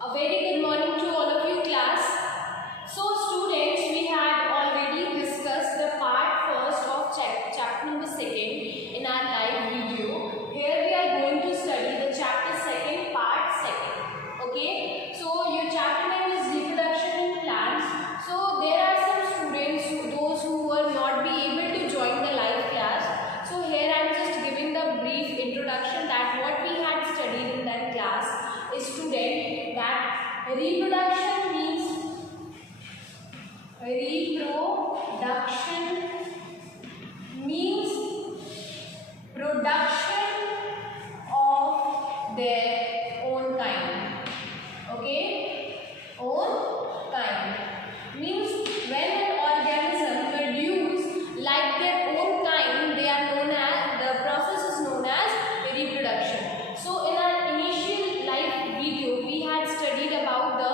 A very good morning to all of you class. So students, we had already discussed the part first of chapter number 2 in our live video. Here we are going to study the chapter 2 part 2. Okay. So your chapter name is reproduction in plants. So there are some students, those who will not be able to join the live class. So here I am just giving the brief introduction that what we had studied in that class is student that reproduction means production of their own kind. Okay, own kind means when an organism produce like their own kind, they are known as, the process is known as reproduction. So in our initial live video we had studied about the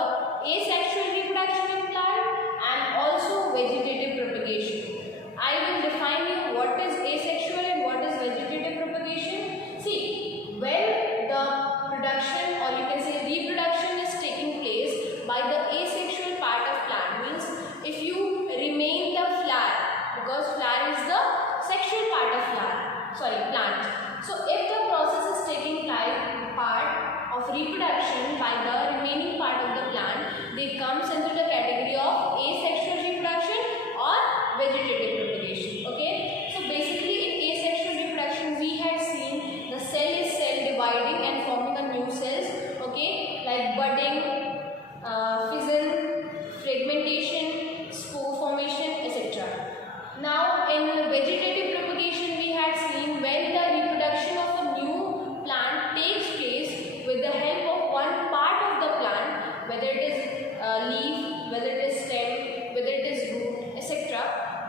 asexual reproduction in plant and also vegetative propagation. I will define you what is asexual and what is vegetative propagation. See, when the production or you can say reproduction is taking place by the asexual part of plant, means if you remain the flower, because flower is the sexual part of plant. So if the process is taking part of reproduction by the remaining part of the plant, they comes into the category of asexual reproduction or vegetative propagation. Okay, so basically in asexual reproduction we had seen the cell is cell dividing and forming a new cells. Okay, like budding, fission, fragmentation, spore formation, etc. Now in vegetative propagation we had seen when the reproduction of a new plant takes place with the help of one part of the plant, whether it is leaf, whether it is stem, whether it is root, etc.,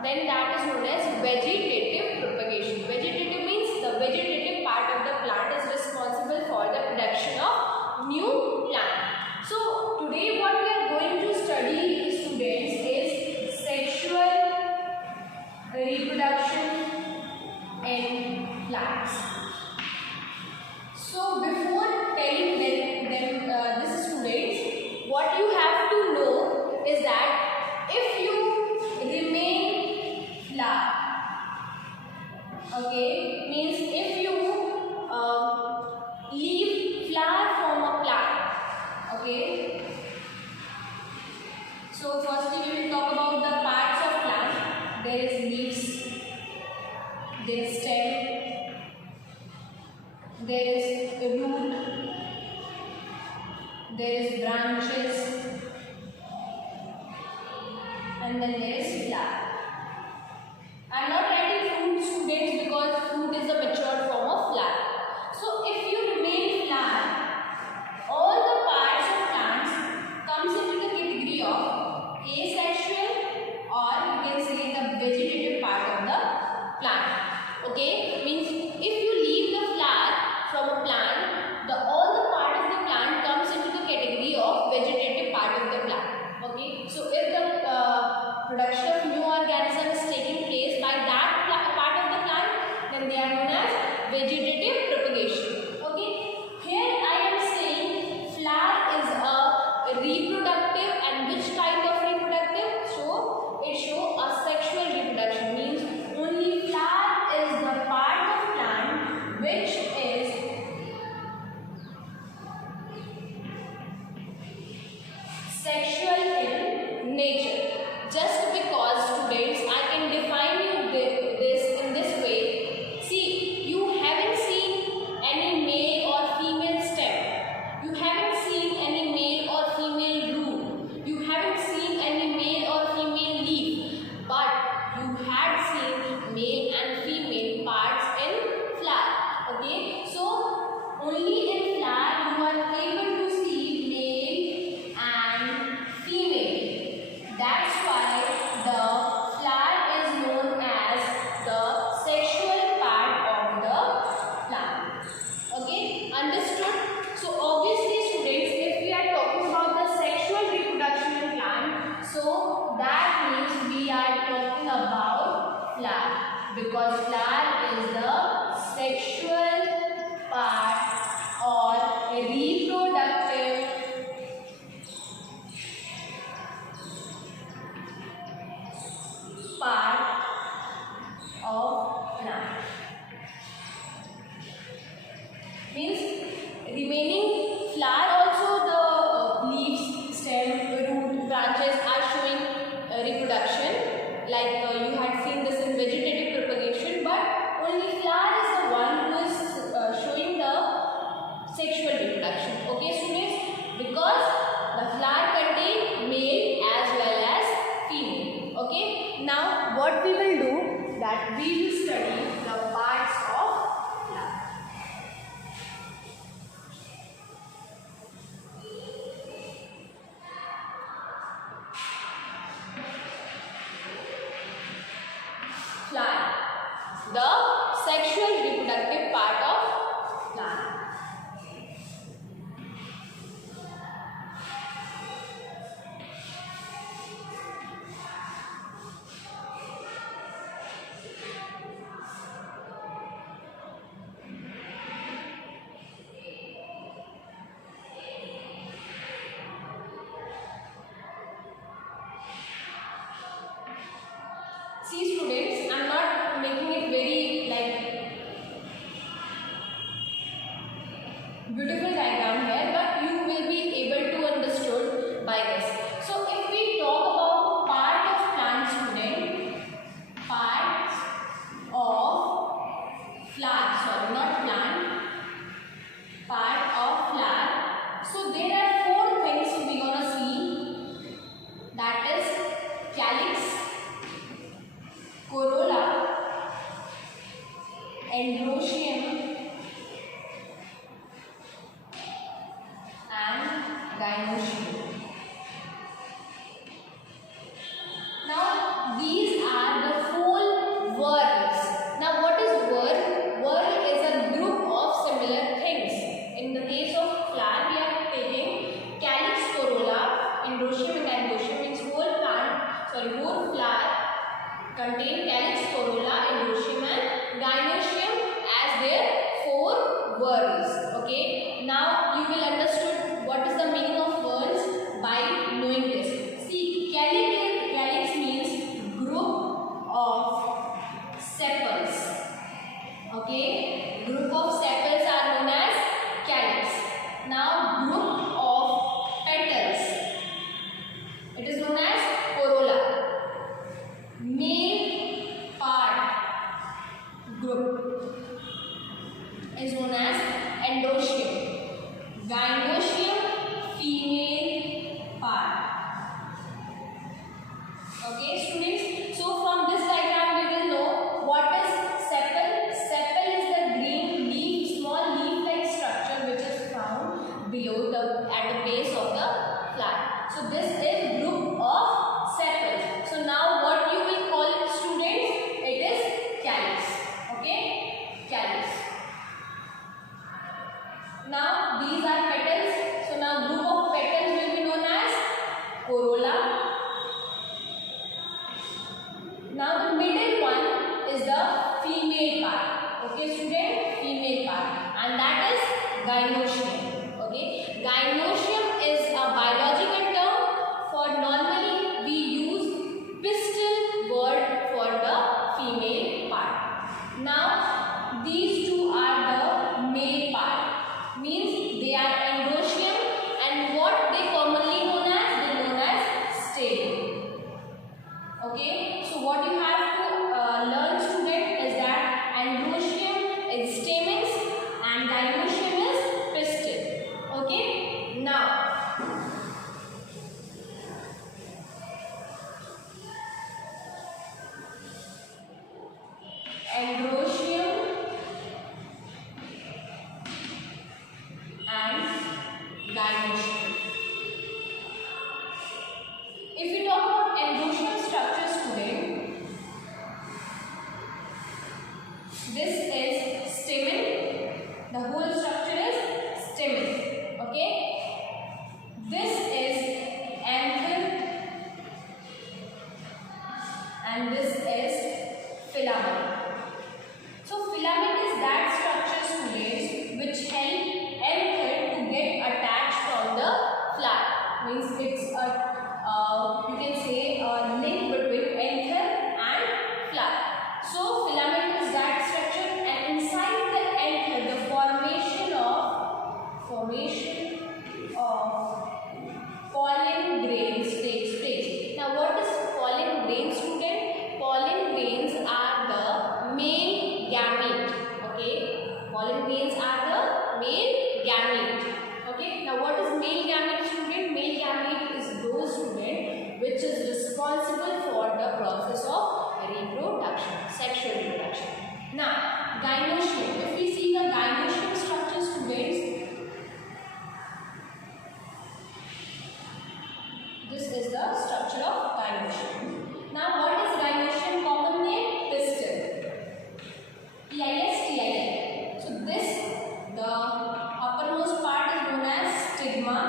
then that is known as vegetative propagation. Vegetative means the vegetative part of the plant is responsible for the production of new plant. So today what we are going to study, students, is sexual reproduction in plants. So before telling them this students, what you have to know is that if you remain flower, okay, means if you leave flower from a plant, okay. So firstly we will talk about the parts of plant. There is leaves, there is stem, there is root, there is branches, and then there is flower. I am not writing fruit, students, because fruit is a mature form of flower. So if you remain flower, all the parts of plants comes into the category of asexual, or you can say the vegetative part of the plant. Okay, means if you leave the flower from a plant, all the part of the plant comes into the category of vegetative part of the plant. Okay, so if the production of new organism is taking place by that part of the plant, then they are known as vegetative propagation. Okay, here I am saying flower is a reproductive, and which kind of reproductive? So it shows a sexual reproduction, means only flower is the part of plant which is sexual in nature. Just because, students, I can define you this in this way. See, you haven't seen any male or female stem. You haven't seen any male or female root. You haven't seen contain calyx, corolla, endoecium and gynoecium as their 4 whorls. Okay, now you will understood what is the meaning of whorls by knowing this. See, calyx means group of sepals. Okay, group of sepals are known as calyx. Now group of petals, it is known as corolla. Male part group is known as endoecium. Gynoecium, female part. Okay students, so from this diagram we will know what is sepal. Sepal is the green leaf, small leaf like structure which is found below at the base of the plant. So this is group of sepals. So now what you will call it students? It is calyx. Okay, calyx. Now these are petals. So now group of petals will be known as corolla. Now the middle one is the female part. Okay student, female part, and that is gynoecium. Okay, gynoecium is a biological term. For normally we use pistil word for the female part. Now these two are the male part, means they are endoecium, and what they commonly known as, they known as stem. Okay, so what you have to learn student is that endoecium is stamens and gynoecium is pistil. Okay, now endoecium and gynoecium. If we talk about endoecium structure student, this is stamen. The whole structure is stamen. Okay, this is anther and this is filament. So filament is that structure students which help anther to get attached from the flower. Means it's a you can say a link between anther and flower. So filament is that structure, and inside the anther the formation of pollen grains takes place. Now what is pollen grains student? Pollen grains are the male gamete. Okay, pollen grains are the male gamete. Okay, now what is male gamete student? Male gamete is those student which is responsible for the process of reproduction, sexual reproduction. Now gynoecium, if we see the gynoecium structure students, this is the structure of gynoecium. Now what is gynoecium common name? Pistil. P-I-S-T-I-L. So this, the uppermost part is known as stigma.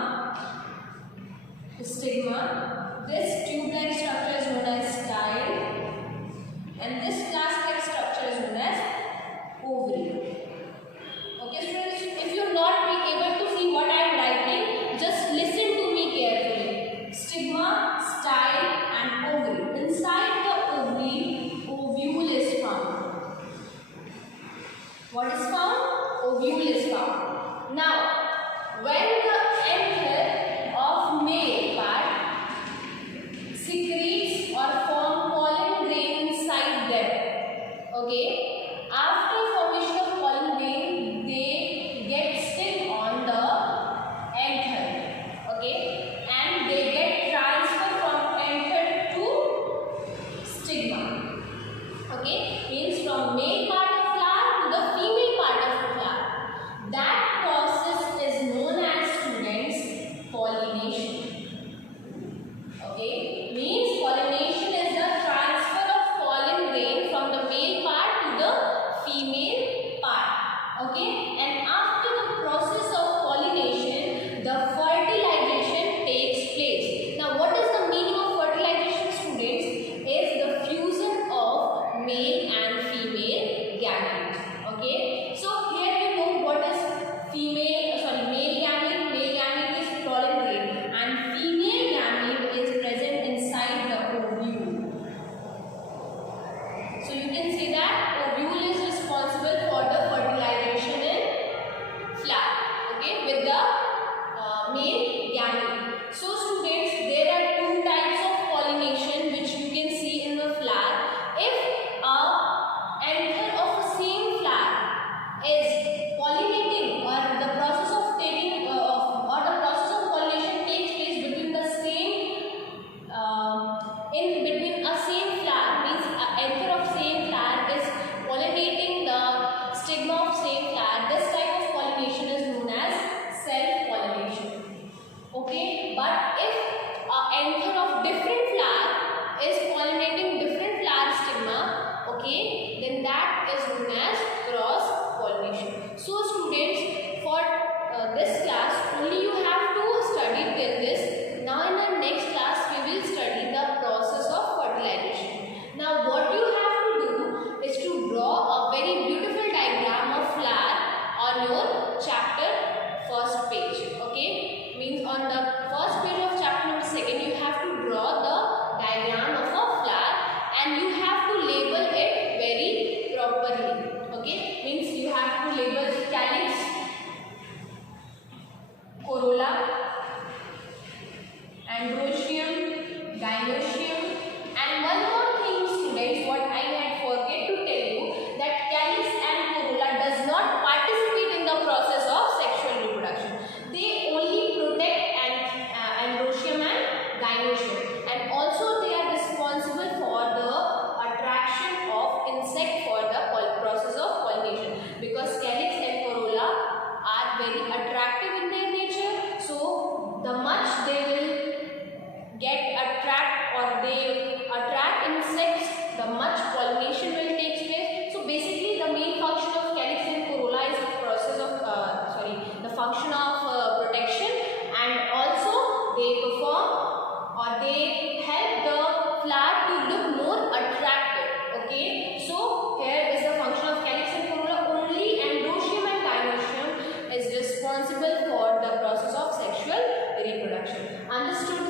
This tube-like structure is known as style, and this class-like structure is known as ovary. Okay students, if you not be able to see what I am writing, just listen to me carefully. Stigma, style and ovary. Inside the ovary, ovule is found. What is found? Ovule is found. Now, when the anther of male part secretes or form pollen grain inside them. Okay, after formation of pollen grain, they get stick on the anther. Okay, and they get transfer from anther to stigma. Okay, means from male part of flower to the female part of flower. That process is known as students pollination. Okay, means pollination is the transfer of pollen grain from the male part to the female part. Okay, and after the process of pollination, the fertilization takes place. Now what is the meaning of fertilization students? Is the fusion of androecium, gynoecium, and one more thing students, what I had forget to tell you, that calyx and corolla does not participate in the process of sexual reproduction. They only protect androecium and gynoecium, and also they are responsible for the attraction of insect for the process of pollination, because calyx and corolla are very attractive in their nature. So the much they will get attract or they attract insects, the much pollination will take place. So basically the main function of calyx and corolla is the process of the function of protection, and also they perform or they help the flower to look more attractive. Okay, so here is the function of calyx and corolla. Only androecium and gynoecium is responsible for the process of sexual reproduction. Understood?